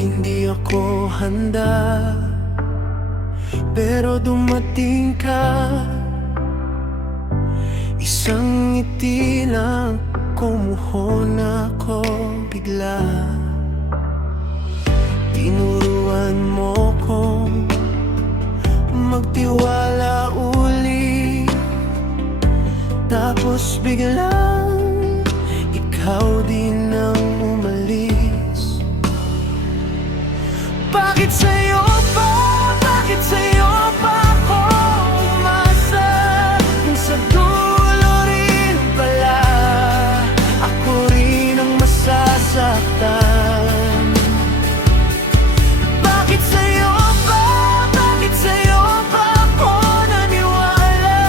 Hindi ako handa, pero dumating ka. Isang ngiti lang, kumuhon ako bigla. Tinuruan mo kong magtiwala uli, tapos biglang ikaw din ang umalis. Bakit sa'yo pa? Bakit sa'yo pa ako umasa? Kung sa dulo rin pala ako rin ang masasaktan. Bakit sa'yo pa? Bakit sa'yo pa ako naniwala?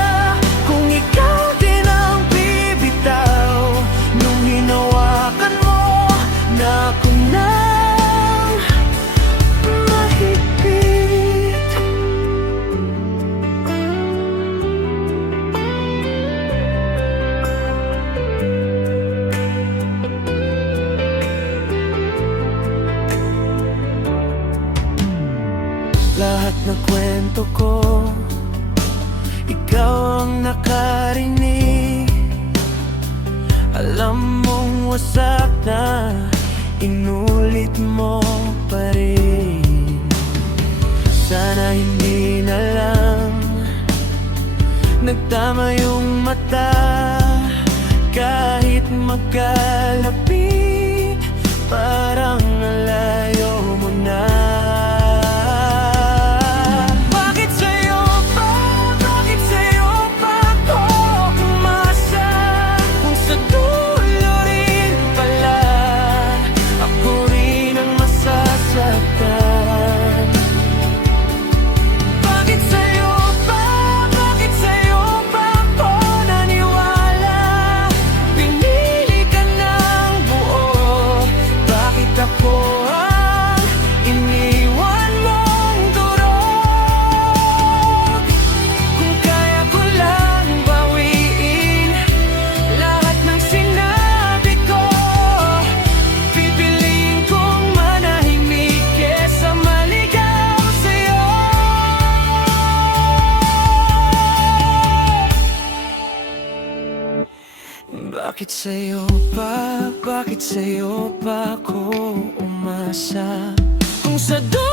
Kung ikaw din ang bibitaw nung hinawakan mo na ako na mahigpit. Lahat ng kwento ko, ikaw ang nakarinig. Alam mong wasak na, inulit mo pa rin. Sana hindi na lang nagtama yung mata, kahit magkalapit, parang nalayo mo na. Bakit sa'yo pa? Bakit sa'yo pa ako umasa? Kung sa dulo rin pala ako rin ang masasaktan. Bakit sa'yo pa? Bakit sa'yo pa ako naniwala? Pinili ka ng buo, bakit ako ang iniwan mong durog? Kung kaya ko lang bawiin lahat ng sinabi ko, pipiliin kong manahimik kesa maligaw sa'yo. Bakit sa'yo pa? Bakit sa'yo pa ako umasa? Kung sa dulo